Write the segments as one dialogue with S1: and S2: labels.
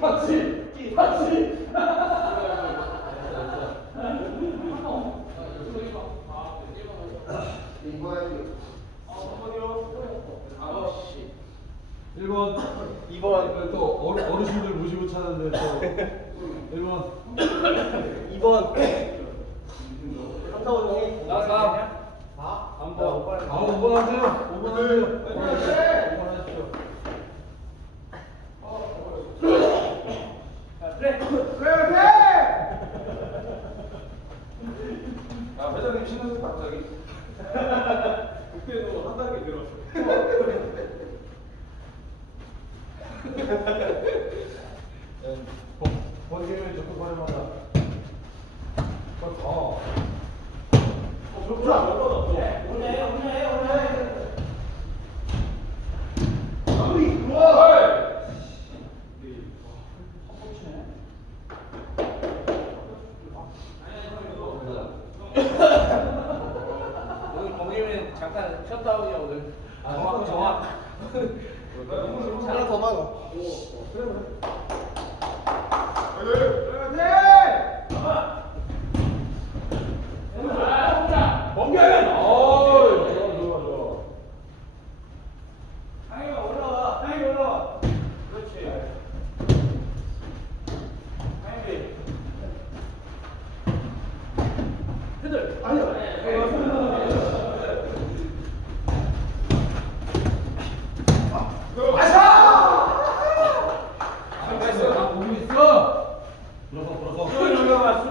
S1: 터치, 끼 터치. 일본 2번 또 어르, 어르신들 모시고 찾는데 또. 1번
S2: 2번.
S1: 한타운동이 나 4. 3번 아 5번
S2: 하세요. 네.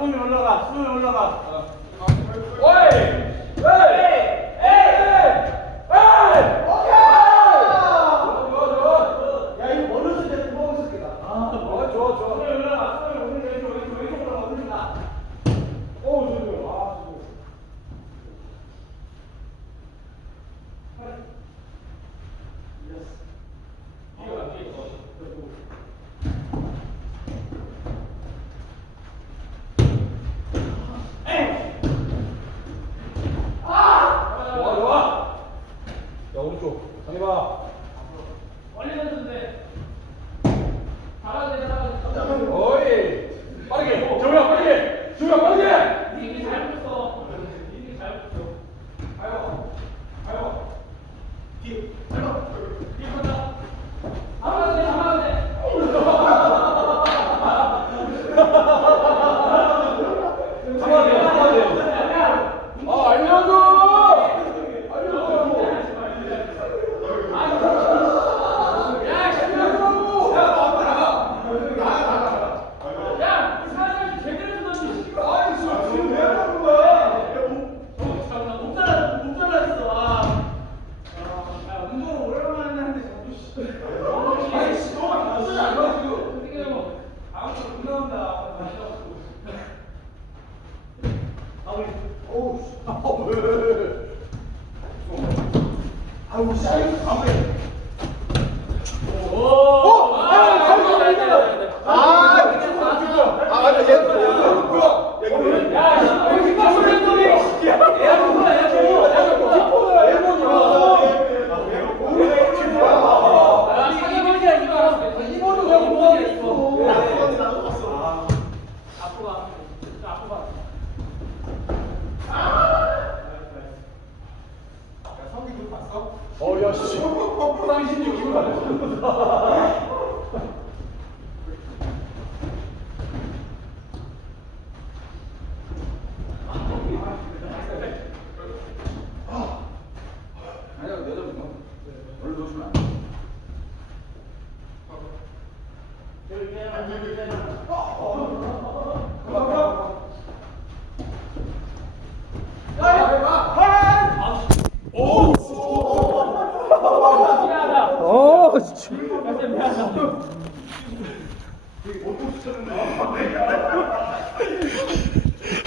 S2: 손이 올라가, 손이 올라가. 어. 오이!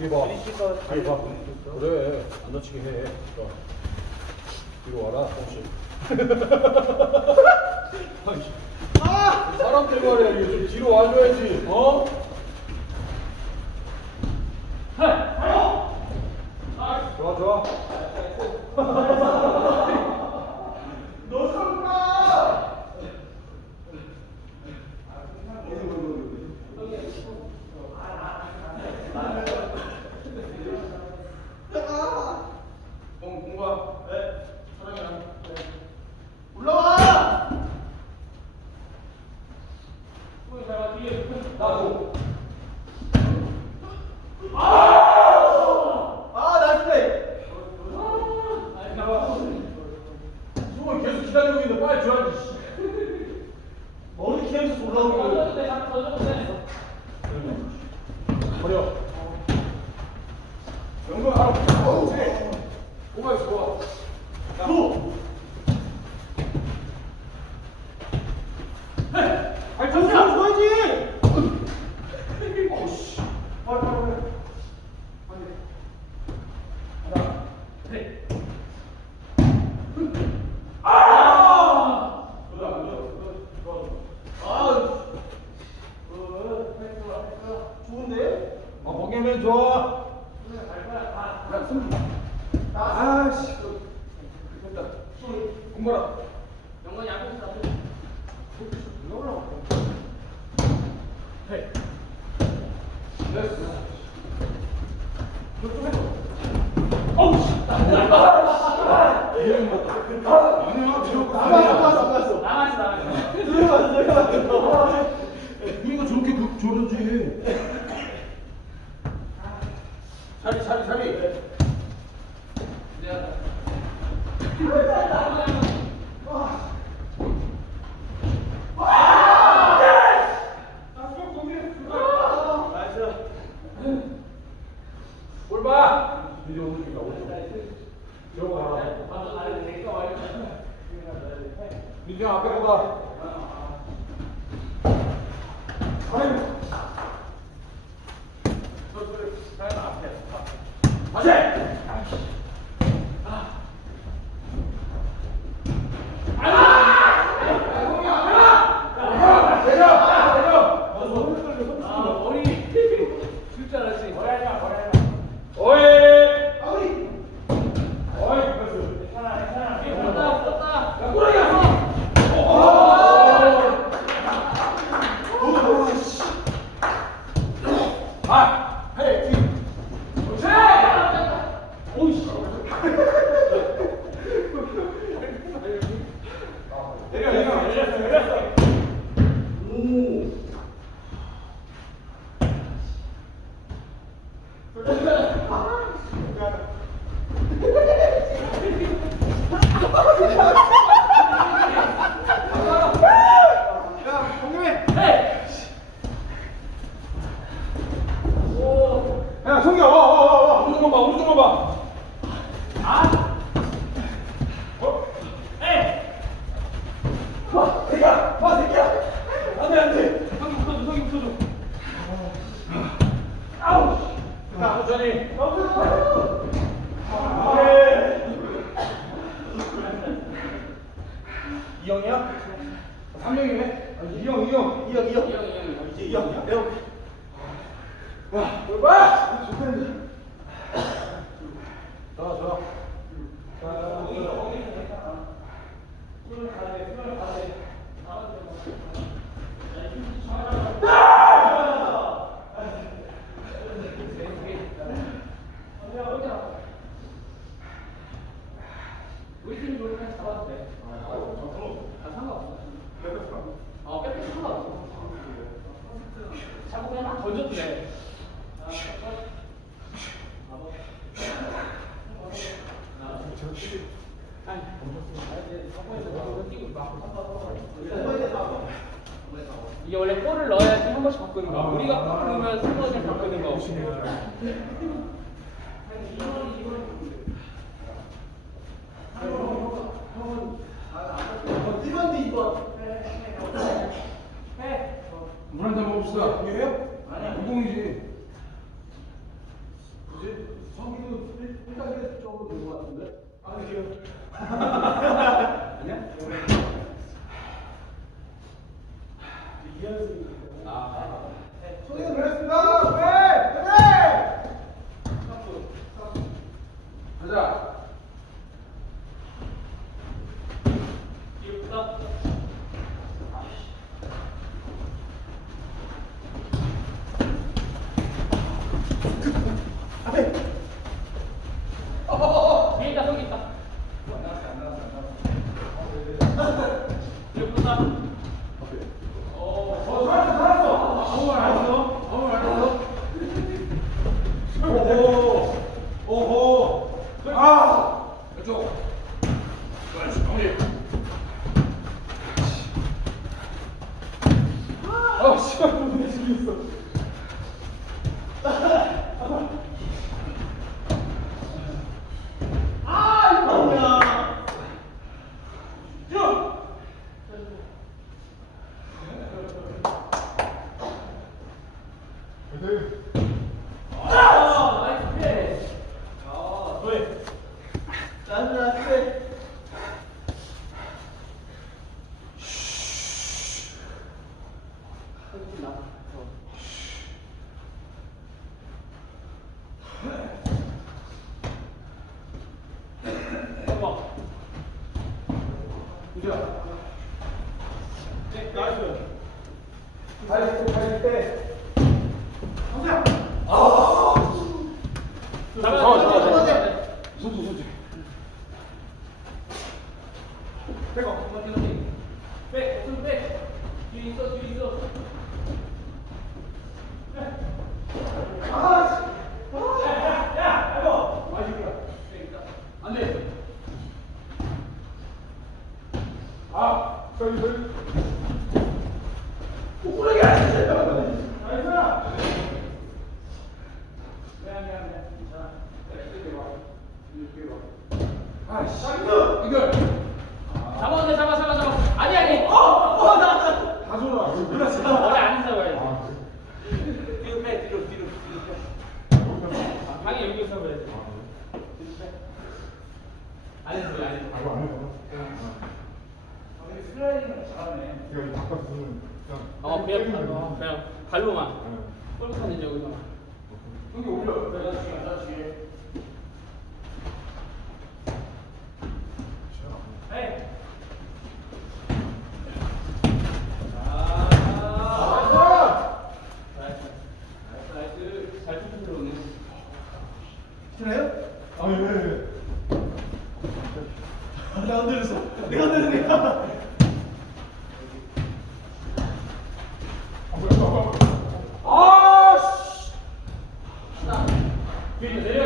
S1: 이봐. 이봐. 그래. 안 다치게 해. 자. 뒤로 와라, 혹시. 아! 사람들 말이야. 이거 좀 뒤로 와줘야지. 어? 좋아, 좋아. 기억인데 빨리 줘야지. 씨. 어느 기억에서 올라오는 거야? 버려. 어우 자리 자리 자리. positive.
S2: 이게 원래 골을 넣어야지 한 번씩 바꾸는 거. 우리가 골을 넣으면 한 번씩 바꾸는 거.
S1: 물한잔 먹읍시다. 이게 해요? 아니야. 우동이지.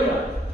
S1: Hallelujah.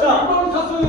S1: 자,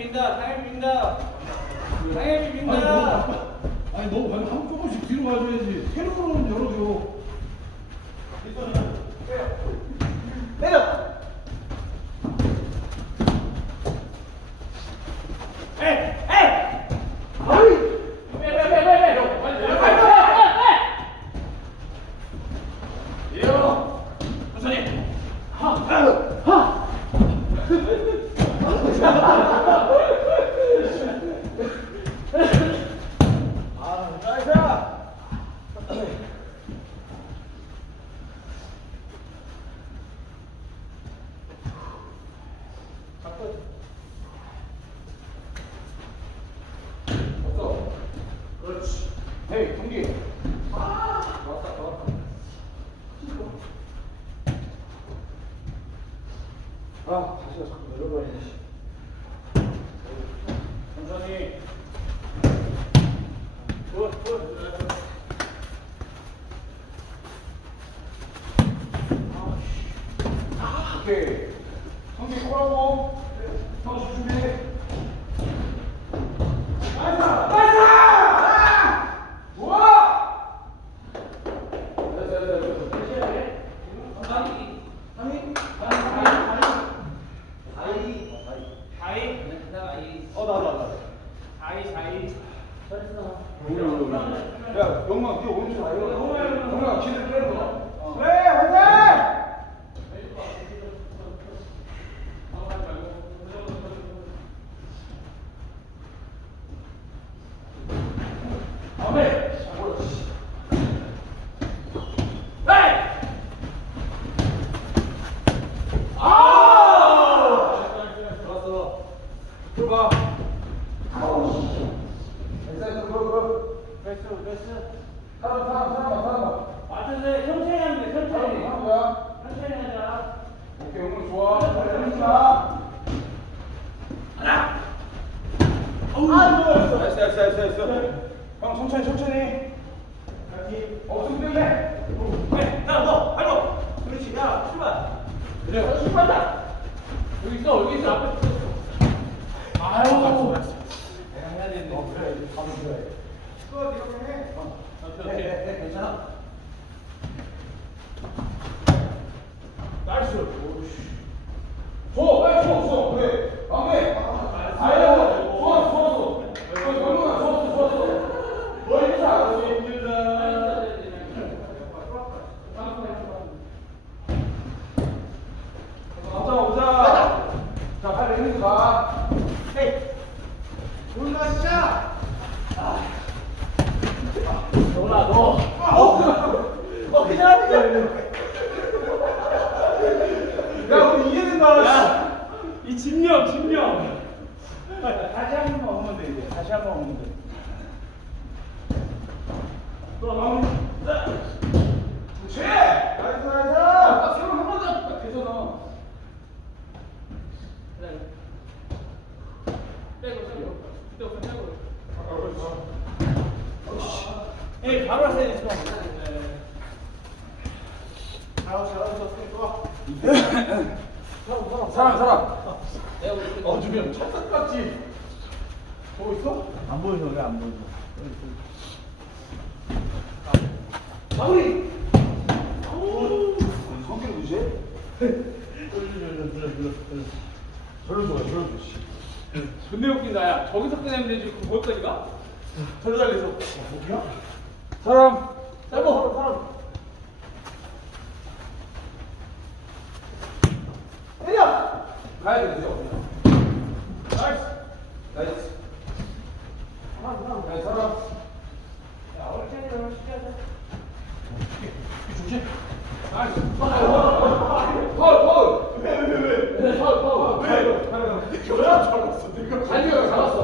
S2: 민다 상엽이 민다.
S1: 상엽이 민다.
S2: 아니
S1: 너, 아니,
S3: 한 조금씩 뒤로 가줘야지. 세로로는 열어줘
S1: 내려. 아, 다시 자꾸 내려가야 천천히. 굿, 굿. 아, 아, 오케이. 성기 꼬라고. 선수 준비. 사람 사람. 어 주변 첩같이 보고 있어?
S2: 안 보여서 그래 안 보여서.
S1: 마무리. 성격 무시해? 저런 거야 저런 거.
S4: 존내 웃긴다 야 저기서 끝내면 되지 그거까지 가?
S2: 저리 달려서.
S1: 뭐야?
S2: 사람. 짧아 사람. 때려!
S1: 가야 돼, 그죠?
S2: 나이스!
S1: 나이스! 나이스, 살아!
S4: 야, 얼짱이 너무 쉽게 하자.
S1: 조심! 나이스! 파울! 파울!
S2: 왜, 왜, 왜?
S1: 파울, 파울!
S2: 아, 왜? 뭐야? 잡았어, 내가.
S1: 잔디가 잡았어.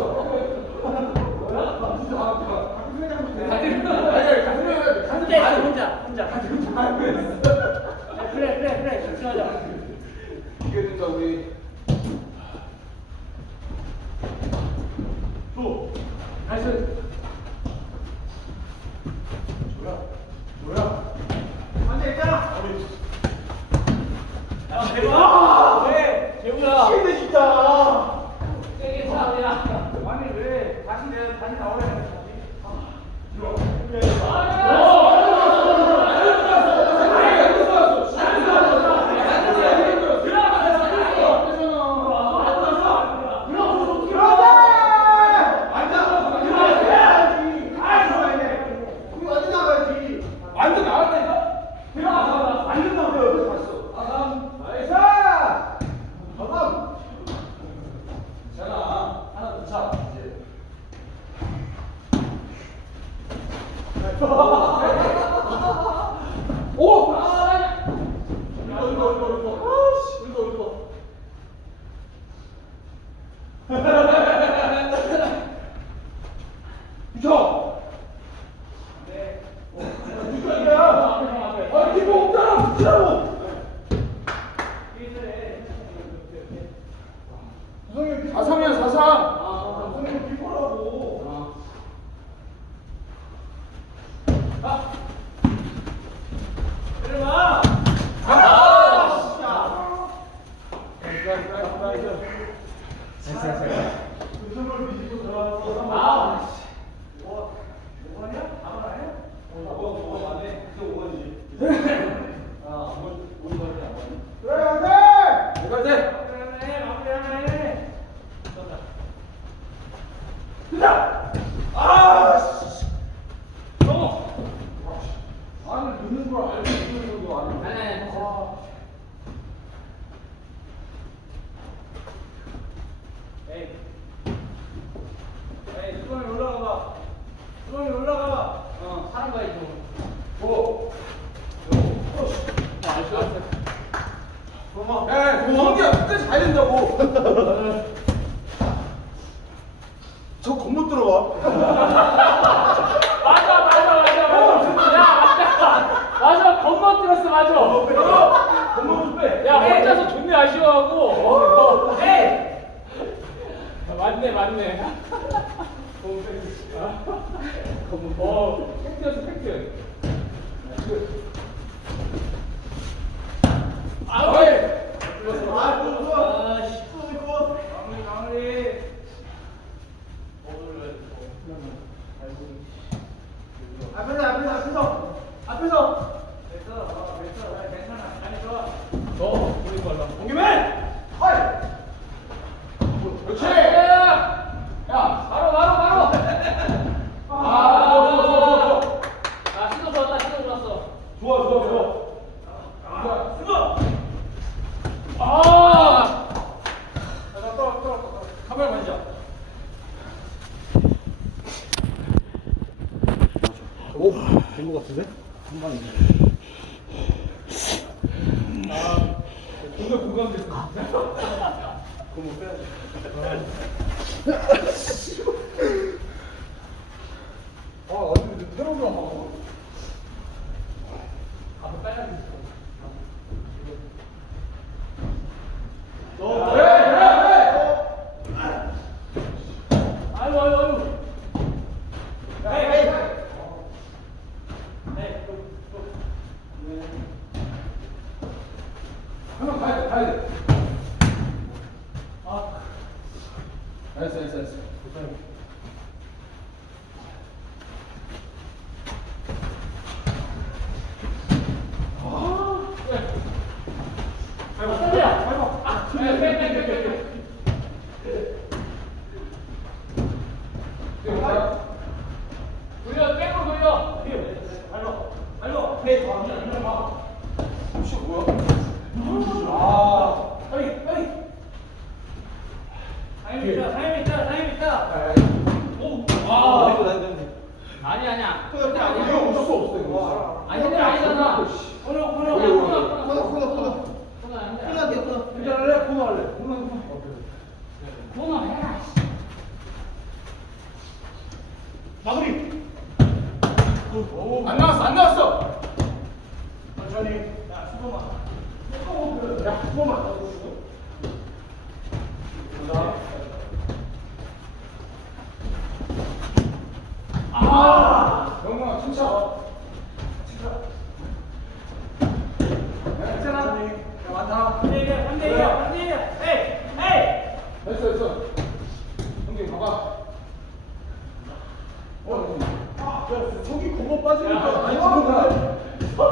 S1: 뭐야?
S2: 진짜 아프다.
S1: 가슴이 혼자
S2: 혼자 그래 그래 그래 집중하자 the
S4: 오! 어디 테러가 하고.
S2: 앞에 빨간 색.
S1: 너,
S3: 그래, 그래,
S2: 아이고 아이고 아이고.
S1: 헤이, 헤이.
S2: 네.
S3: 한명 가야 돼, 가야 돼.
S2: 아.
S3: 됐어, 됐어, 됐어.
S2: 아이고 떨려. 아이고. 아, 빼, 빼, 빼, 빼, 빼. 돌려, 백으로 돌려.
S1: 발로, 발로. 헤이, 더 하면 안 돼.
S3: 혹시 뭐야?
S1: 아, 헤이, 헤이.
S2: 타임 있다, 타임 있다, 타임 있다.
S1: 오,
S2: 아.
S1: 아, 나, 나, 나.
S2: 아니 아니야. 근데
S1: 아니야.
S2: 아니야.
S3: 이거 수 없어, 이거.
S2: 아니 근데 아니잖아. 코너 코너
S3: 여기, 여기,
S2: 코너
S3: 여기.
S2: 코너
S1: 코너, 코너, 코너.
S2: 코너 안 돼.
S1: 코너, 코너. 코너 할래? 코너 할래? 코너, 코너.
S2: 코너 해라. 씨.
S1: 마무리.
S3: 안 나왔어, 안 나왔어.
S1: 천천히. 야, 수고만. 야, 수고만.
S2: 아.
S3: 영웅아, 진짜.
S1: 괜찮아. 야, 많다.
S2: 3대 1이야, 3대 1이야, 3대 1이야. 에이, 에이.
S3: 됐어, 됐어. 형님, 가봐.
S4: 어, 아, 야, 속이 굽어 빠지니까.
S2: 야,
S4: 아니,
S1: 어.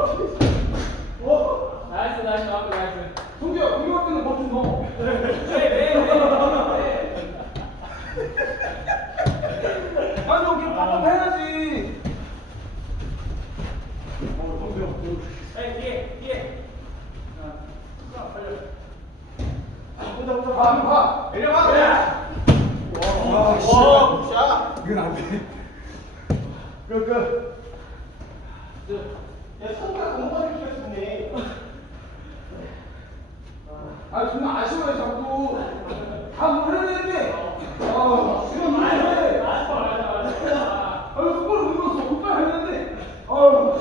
S4: 지금
S1: 어.
S2: 나이스, 나이스, 나이스.
S3: 형규야, 공격할 때는 버튼 넣어.
S2: 봐, 내려봐.
S1: 야. 와, 와, 와, 이건 안 돼. 끝, 끝. 네. 야,
S2: 손가락 너무 많이 끼었네. 아,
S1: 정말
S3: 아쉬워요, 자꾸.
S1: 다
S4: 모르는 데
S1: 아,
S4: 지금 모르는데. 어.
S1: 아, 손가락 아, 못 넣었어. 손가락 했는데. 아유.